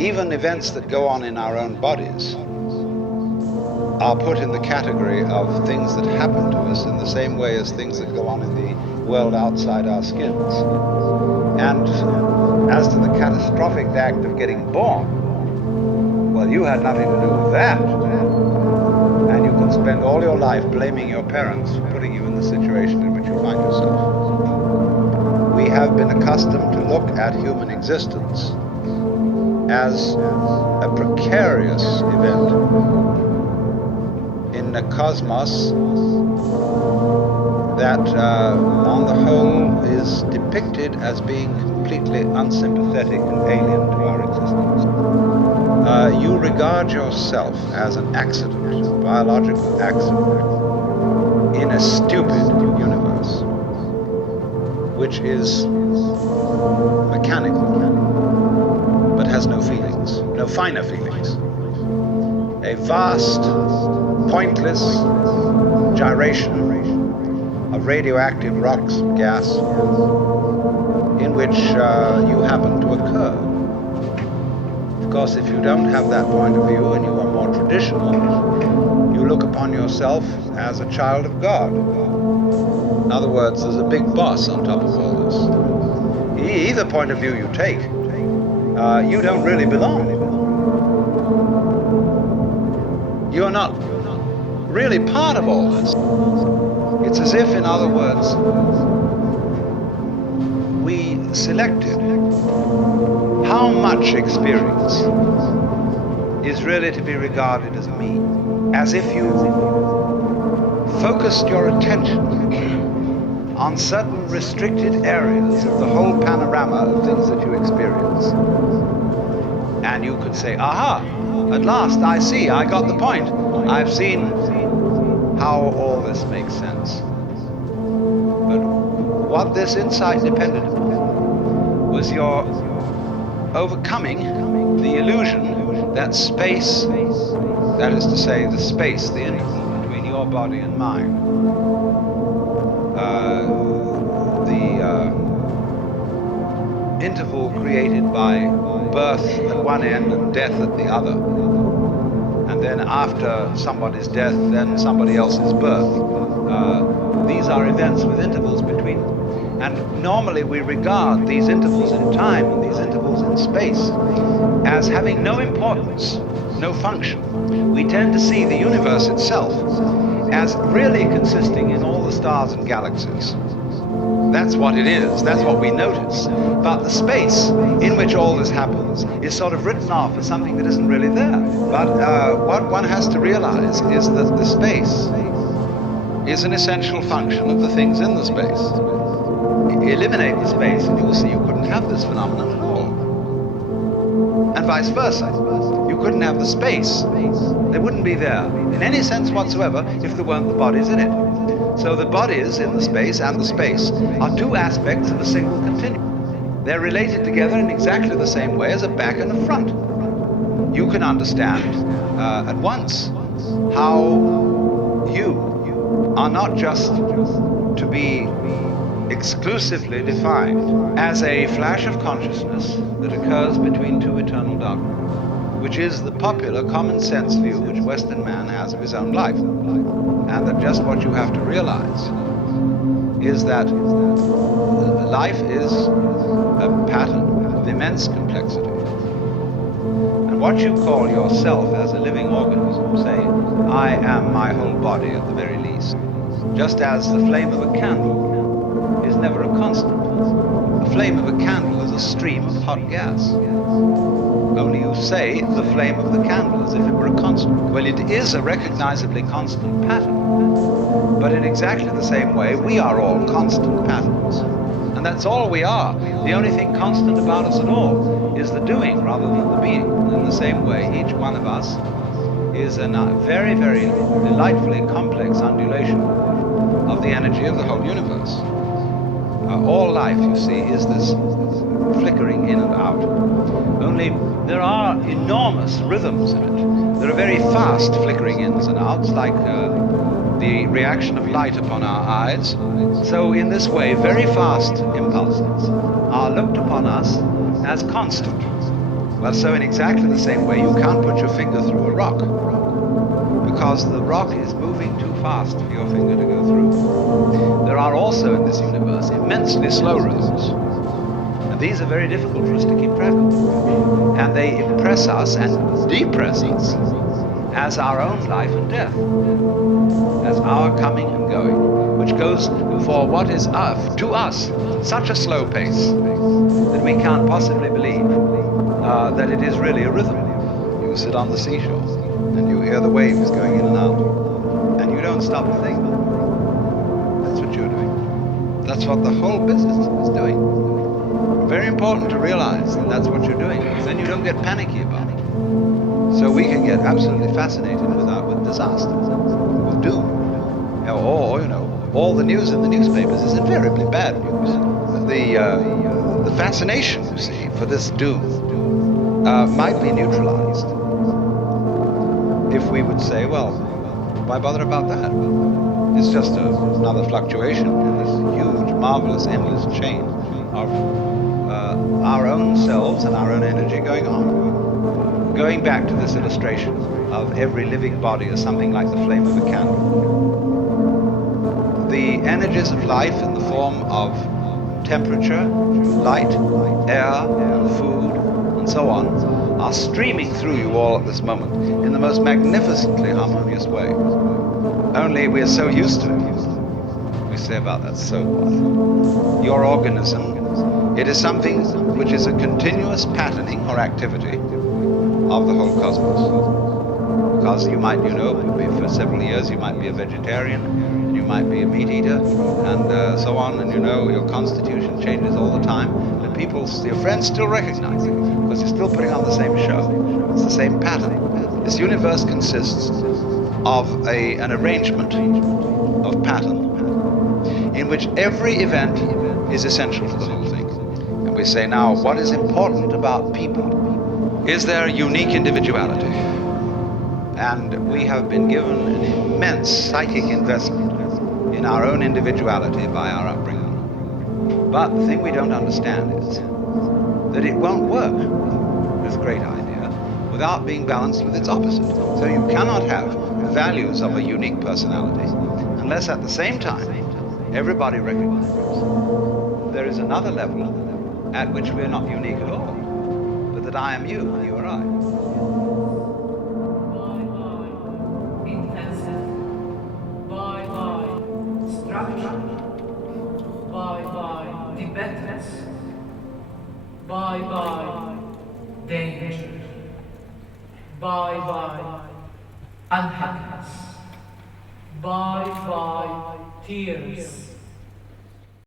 even events that go on in our own bodies are put in the category of things that happen to us in the same way as things that go on in the world outside our skins. And as to the catastrophic act of getting born, well, you had nothing to do with that. And you can spend all your life blaming your parents for putting you in the situation in which you find yourself. We have been accustomed to look at human existence as a precarious event in a cosmos that, on the whole, is depicted as being completely unsympathetic and alien to our existence. You regard yourself as an accident, a biological accident, in a stupid universe, which is mechanical, but has no feelings, no finer feelings. A vast, pointless gyration of radioactive rocks and gas in which you happen to occur. Of course, if you don't have that point of view and you are more traditional, you look upon yourself as a child of God. In other words, there's a big boss on top of all this. Either point of view you take, you don't really belong. You're not really part of all this. It's as if, in other words, we selected how much experience is really to be regarded as me. As if you focused your attention on certain restricted areas of the whole panorama of things that you experience. And you could say, aha, at last I see, I got the point. I've seen how all this makes sense. But what this insight depended upon was your overcoming the illusion that space, that is to say, the space, the interval between your body and mine, the interval created by birth at one end and death at the other, and then after somebody's death, then somebody else's birth. These are events with intervals between them. And normally we regard these intervals in time and these intervals in space as having no importance, no function. We tend to see the universe itself as really consisting in all the stars and galaxies. That's what it is, that's what we notice. But the space in which all this happens is sort of written off as something that isn't really there. But what one has to realize is that the space is an essential function of the things in the space. Eliminate the space and you'll see you couldn't have this phenomenon at all. And vice versa. You couldn't have the space. They wouldn't be there in any sense whatsoever if there weren't the bodies in it. So the bodies in the space and the space are two aspects of a single continuum. They're related together in exactly the same way as a back and a front. You can understand at once how you are not just to be exclusively defined as a flash of consciousness that occurs between two eternal dogmas, which is the popular common sense view which Western man has of his own life. And that just what you have to realize is that life is a pattern of immense complexity. And what you call yourself as a living organism, say, I am my whole body at the very least, just as the flame of a candle is never a constant. The flame of a candle is a stream of hot gas. Only you say the flame of the candle as if it were a constant. Well, it is a recognizably constant pattern. But in exactly the same way, we are all constant patterns. And that's all we are. The only thing constant about us at all is the doing rather than the being. In the same way, each one of us is a very, very delightfully complex undulation of the energy of the whole universe. All life, you see, is this flickering in and out. Only there are enormous rhythms in it. There are very fast flickering ins and outs, like the reaction of light upon our eyes. So in this way, very fast impulses are looked upon us as constant. Well, so in exactly the same way, you can't put your finger through a rock because the rock is moving too fast for your finger to go through. There are also in this universe immensely slow rhythms, and these are very difficult for us to keep track of. And they impress us and depress us as our own life and death, as our coming and going, which goes for what is to us such a slow pace that we can't possibly believe that it is really a rhythm. You sit on the seashore and you hear the waves going in and out, and you don't stop to think. That's what you're doing. That's what the whole business is doing. Very important to realize that that's what you're doing, because then you don't get panicky about it. So we can get absolutely fascinated with disaster, with doom. Or, all the news in the newspapers is invariably bad news. The fascination, you see, for this doom might be neutralized if we would say, well, why bother about that? It's just another fluctuation in this huge, marvelous, endless chain of our own selves and our own energy going on. Going back to this illustration of every living body as something like the flame of a candle. The energies of life in the form of temperature, light, air, and food, and so on, are streaming through you all at this moment in the most magnificently harmonious way. Only we are so used to it. We say about that, so what? Your organism, it is something which is a continuous patterning or activity of the whole cosmos. Because you might, for several years you might be a vegetarian, you might be a meat eater, and so on, and your constitution changes all the time, but your friends still recognize it, because you're still putting on the same show. It's the same pattern. This universe consists of an arrangement of pattern in which every event is essential to the whole thing. And we say now, what is important about people is their unique individuality. And we have been given an immense psychic investment in our own individuality by our upbringing. But the thing we don't understand is that it won't work, this great idea, without being balanced with its opposite. So you cannot have the values of a unique personality unless at the same time everybody recognizes there is another level at which we're not unique at all, but that I am you and you are I. Bye-bye dependence. Bye-bye danger. Bye-bye unhappiness. Bye-bye tears.